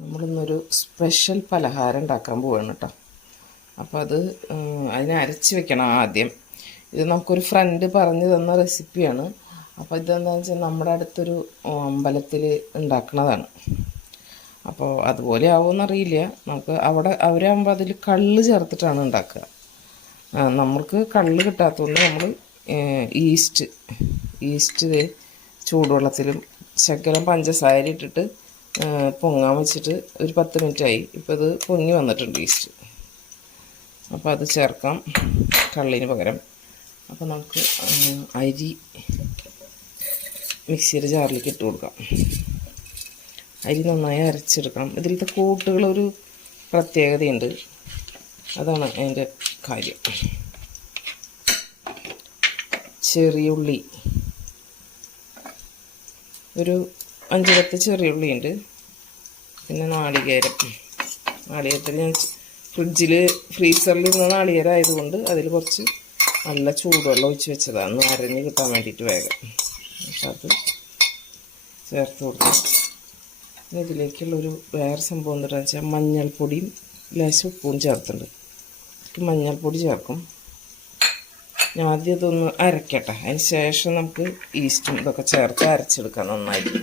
നമ്മളിന്നൊരു special പലഹാരം ഉണ്ടാക്കാൻ പോവാണ് കേട്ടോ. അപ്പോൾ അതിനെ അരച്ച് വെക്കണം ആദ്യം. ഇത് നമുക്കൊരു ഫ്രണ്ട് പറഞ്ഞു തന്ന റെസിപ്പിയാണ്. അപ്പോൾ ഇതെന്താണെന്ന് വെച്ചാൽ നമ്മുടെ അടുത്തൊരു അമ്പലത്തിൽ ഉണ്ടാക്കുന്നതാണ്. അപ്പോൾ അതുപോലെ ആവുമെന്നറിയില്ല. നമുക്ക് അവിടെ അവരാകുമ്പോൾ അതിൽ കള്ള് ചേർത്തിട്ടാണ് ഉണ്ടാക്കുക. നമ്മൾക്ക് കള്ള് കിട്ടാത്തതുകൊണ്ട് നമ്മൾ ഈസ്റ്റ് ചൂടുവെള്ളത്തിലും ശകലം പഞ്ചസാര ഇട്ടിട്ട് പൊങ്ങാൻ വെച്ചിട്ട് ഒരു 10 മിനിറ്റായി. ഇപ്പോൾ ഇത് പൊങ്ങി വന്നിട്ടുണ്ട് ഈസ്റ്റ്. അപ്പോൾ അത് ചേർക്കാം കള്ളിന് പകരം. അപ്പോൾ നമുക്ക് അരി മിക്സിയുടെ ജാറിലേക്ക് ഇട്ട് കൊടുക്കാം. അരി നന്നായി അരച്ചെടുക്കണം. ഇതിലത്തെ കൂട്ടുകളൊരു പ്രത്യേകതയുണ്ട്, അതാണ് അതിൻ്റെ കാര്യം. ചെറിയ ഉള്ളി ഒരു 5-10 ചെറിയ ഉള്ളിയുണ്ട്. പിന്നെ നാളികേരത്തിൽ ഞാൻ ഫ്രീസറിൽ ഇരുന്ന നാളികേരം ആയതുകൊണ്ട് അതിൽ കുറച്ച് നല്ല ചൂടുവെള്ളം ഒഴിച്ച് വെച്ചതാണ്, അരഞ്ഞ് കിട്ടാൻ വേണ്ടിയിട്ട് വേഗം. അപ്പോൾ അത് ചേർത്ത് കൊടുക്കും. പിന്നെ ഇതിലേക്കുള്ളൊരു വേറെ സംഭവം എന്താണെന്ന് വെച്ചാൽ മഞ്ഞൾപ്പൊടിയും ലേശം ഉപ്പും ചേർത്തിട്ടുണ്ട്. മഞ്ഞൾപ്പൊടി ചേർക്കും. ഞാൻ ആദ്യം ഇതൊന്ന് അരക്കട്ടെ, അതിന് ശേഷം നമുക്ക് ഈസ്റ്റും ഇതൊക്കെ ചേർത്ത് അരച്ചെടുക്കാം നന്നായിട്ട്.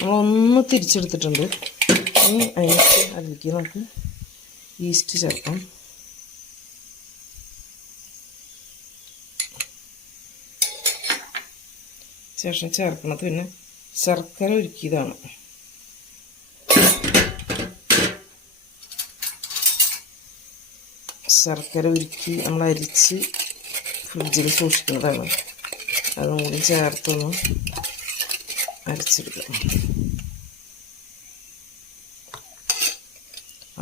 നമ്മളൊന്ന് തിരിച്ചെടുത്തിട്ടുണ്ട്. അതിലേക്ക് നമുക്ക് ഈസ്റ്റ് ചേർക്കാം. ശേഷം ചേർക്കണത് പിന്നെ ശർക്കര ഉരുക്കിയതാണ്. ശർക്കര ഉരുക്കി നമ്മൾ അരിച്ച് ഫ്രിഡ്ജിൽ സൂക്ഷിക്കുന്നതാണ്. അതും കൂടി ചേർത്തൊന്ന് അരച്ചെടുക്കാം.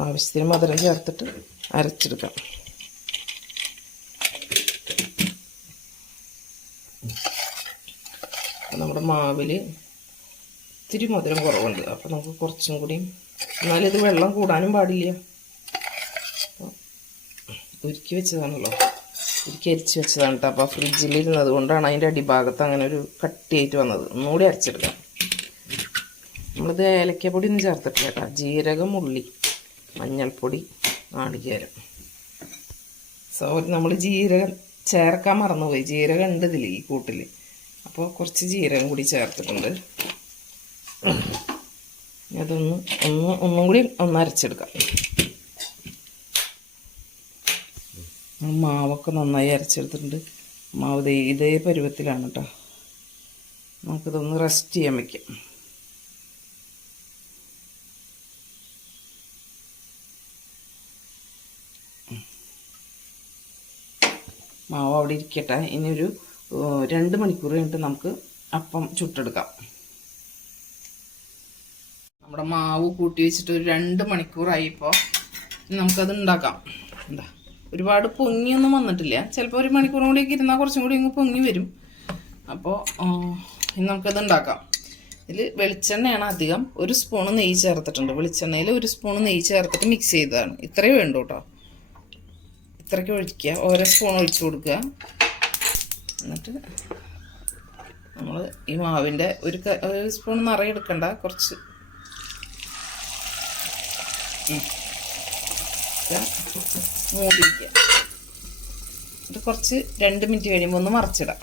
ആവശ്യത്തിന് മധുരം ചേർത്തിട്ട് അരച്ചെടുക്കാം. നമ്മുടെ മാവിൽ ഇത്തിരി മധുരം കുറവുണ്ട്. അപ്പോൾ നമുക്ക് കുറച്ചും കൂടി, എന്നാലും ഇത് വെള്ളം കൂടാനും പാടില്ല. ഉരുക്കി വെച്ചതാണല്ലോ, ഉരുക്കി അരിച്ച് വെച്ചതാണ് കേട്ടോ. അപ്പോൾ ഫ്രിഡ്ജിലിരുന്നത് കൊണ്ടാണ് അതിൻ്റെ അടിഭാഗത്ത് അങ്ങനെ ഒരു കട്ടിയായിട്ട് വന്നത്. ഒന്നുകൂടി അരച്ചെടുക്കാം. നമ്മളിത് ഏലക്കപ്പൊടി ഒന്നും ചേർത്തിട്ടില്ല കേട്ടോ. ജീരകം, ഉള്ളി, മഞ്ഞൾപ്പൊടി, നാളികേരം. നമ്മൾ ജീരകം ചേർക്കാൻ മറന്നുപോയി. ജീരകം ഉണ്ട് ഇതിൽ, ഈ കൂട്ടിൽ. അപ്പോൾ കുറച്ച് ജീരകം കൂടി ചേർത്തിട്ടുണ്ട്. ഒന്നും കൂടി അരച്ചെടുക്കാം. മാവൊക്കെ നന്നായി അരച്ചെടുത്തിട്ടുണ്ട്. മാവ് ഇതേ പരുവത്തിലാണ് കേട്ടോ. നമുക്കിതൊന്ന് റെസ്റ്റ് ചെയ്യാൻ വയ്ക്കാം. മാവ് അവിടെ ഇരിക്കട്ടെ. ഇനി ഒരു 2 മണിക്കൂർ കഴിഞ്ഞിട്ട് നമുക്ക് അപ്പം ചുട്ടെടുക്കാം. നമ്മുടെ മാവ് കൂട്ടി വെച്ചിട്ട് ഒരു 2 മണിക്കൂറായിപ്പോൾ നമുക്കത് ഉണ്ടാക്കാം. എന്താ ഒരുപാട് പൊങ്ങിയൊന്നും വന്നിട്ടില്ല. ചിലപ്പോൾ 1 മണിക്കൂർ കൂടിയൊക്കെ ഇരുന്നാൽ കുറച്ചും കൂടി ഇങ്ങ് പൊങ്ങി വരും. അപ്പോൾ ഇനി നമുക്കത് ഉണ്ടാക്കാം. ഇതിൽ വെളിച്ചെണ്ണയാണ് അധികം. 1 സ്പൂണ് നെയ്യ് ചേർത്തിട്ടുണ്ട്. വെളിച്ചെണ്ണയിൽ 1 സ്പൂണ് നെയ്യ് ചേർത്തിട്ട് മിക്സ് ചെയ്തതാണ്. ഇത്രയേ വേണ്ടൂ കേട്ടോ. ഇത്രയ്ക്ക് ഒഴിക്കുക. ഓരോ സ്പൂൺ ഒഴിച്ചു കൊടുക്കുക. എന്നിട്ട് നമ്മൾ ഈ മാവിൻ്റെ ഒരു സ്പൂൺ നിറയെ എടുക്കണ്ട, കുറച്ച് മൂടിക്കുക. എന്നിട്ട് കുറച്ച് 2 മിനിറ്റ് കഴിയുമ്പോൾ ഒന്ന് മറിച്ചിടാം.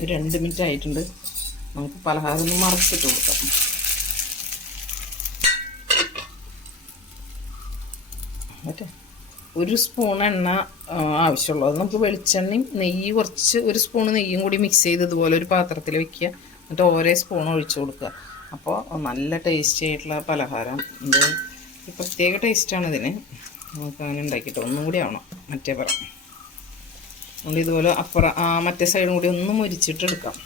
ഒരു 2 മിനിറ്റ് ആയിട്ടുണ്ട്. നമുക്ക് പലഹാരം ഒന്ന് മറിച്ചിട്ട് കൊടുക്കാം. മറ്റേ 1 സ്പൂൺ എണ്ണ ആവശ്യമുള്ളത്. നമുക്ക് വെളിച്ചെണ്ണയും നെയ്യ് കുറച്ച് 1 സ്പൂൺ നെയ്യും കൂടി മിക്സ് ചെയ്ത് ഇതുപോലെ ഒരു പാത്രത്തിൽ വെക്കുക. എന്നിട്ട് ഓരോ സ്പൂൺ ഒഴിച്ചു കൊടുക്കുക. അപ്പോൾ നല്ല ടേസ്റ്റി ആയിട്ടുള്ള പലഹാരം. ഇത് പ്രത്യേക ടേസ്റ്റാണ് ഇതിന്. നമുക്ക് അങ്ങനെ ഉണ്ടാക്കിയിട്ട് ഒന്നും കൂടി ആവണം. മറ്റേ പറ അതുകൊണ്ട് ഇതുപോലെ മറ്റേ സൈഡും കൂടി ഒന്ന് മുരിച്ചിട്ടെടുക്കാം.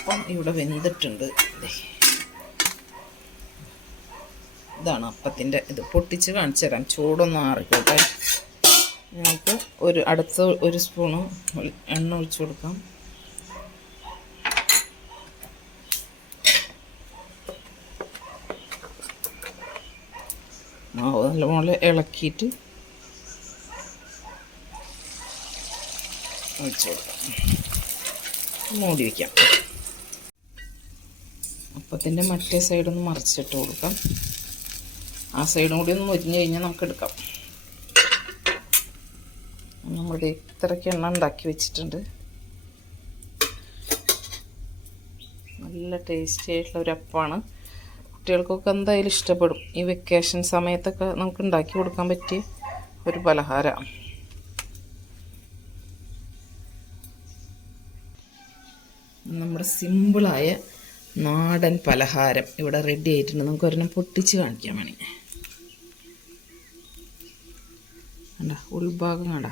അപ്പം ഇവിടെ വെന്തിട്ടുണ്ട്. ഇതാണ് അപ്പത്തിൻ്റെ ഇത്. പൊട്ടിച്ച് കാണിച്ചു തരാം. ചൂടൊന്നും ആറിക്കോട്ടെ. നമുക്ക് അടുത്ത 1 സ്പൂണ് എണ്ണ ഒഴിച്ചു കൊടുക്കാം. മാവ് നല്ലപോലെ ഇളക്കിയിട്ട് ഒഴിച്ച് കൊടുക്കാം, മൂടി വയ്ക്കാം. അപ്പത്തിൻ്റെ മറ്റേ സൈഡൊന്ന് മറിച്ചിട്ട് കൊടുക്കാം. ആ സൈഡും കൂടി ഒന്ന് മൊരിഞ്ഞ് കഴിഞ്ഞാൽ നമുക്ക് എടുക്കാം. നമ്മളിത് ഇത്രയ്ക്ക് എണ്ണ ഉണ്ടാക്കി വെച്ചിട്ടുണ്ട്. നല്ല ടേസ്റ്റി ആയിട്ടുള്ള ഒരു അപ്പമാണ്. കുട്ടികൾക്കൊക്കെ എന്തായാലും ഇഷ്ടപ്പെടും. ഈ വെക്കേഷൻ സമയത്തൊക്കെ നമുക്ക് ഉണ്ടാക്കി കൊടുക്കാൻ പറ്റിയ ഒരു പലഹാരമാണ്. നമ്മുടെ സിമ്പിളായ നാടൻ പലഹാരം ഇവിടെ റെഡി ആയിട്ടുണ്ട്. നമുക്ക് ഒരെണ്ണം പൊട്ടിച്ച് കാണിക്കാൻ വേണേ. കണ്ട ഉൾഭാഗം കണ്ട,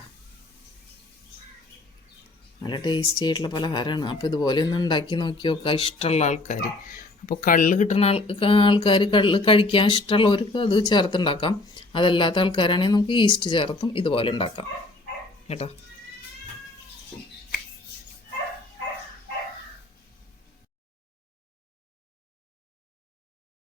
നല്ല ടേസ്റ്റി ആയിട്ടുള്ള പലഹാരമാണ്. അപ്പോൾ ഇതുപോലെ ഒന്ന് ഉണ്ടാക്കി നോക്കി നോക്കുക ഇഷ്ടമുള്ള ആൾക്കാർ. അപ്പോൾ കള്ള് കിട്ടുന്ന ആൾക്കാർ, കള്ള് കഴിക്കാൻ ഇഷ്ടമുള്ളവർക്ക് അത് ചേർത്തുണ്ടാക്കാം. അതല്ലാത്ത ആൾക്കാരാണെങ്കിൽ നമുക്ക് ഈസ്റ്റ് ചേർത്തും ഇതുപോലെ ഉണ്ടാക്കാം കേട്ടോ.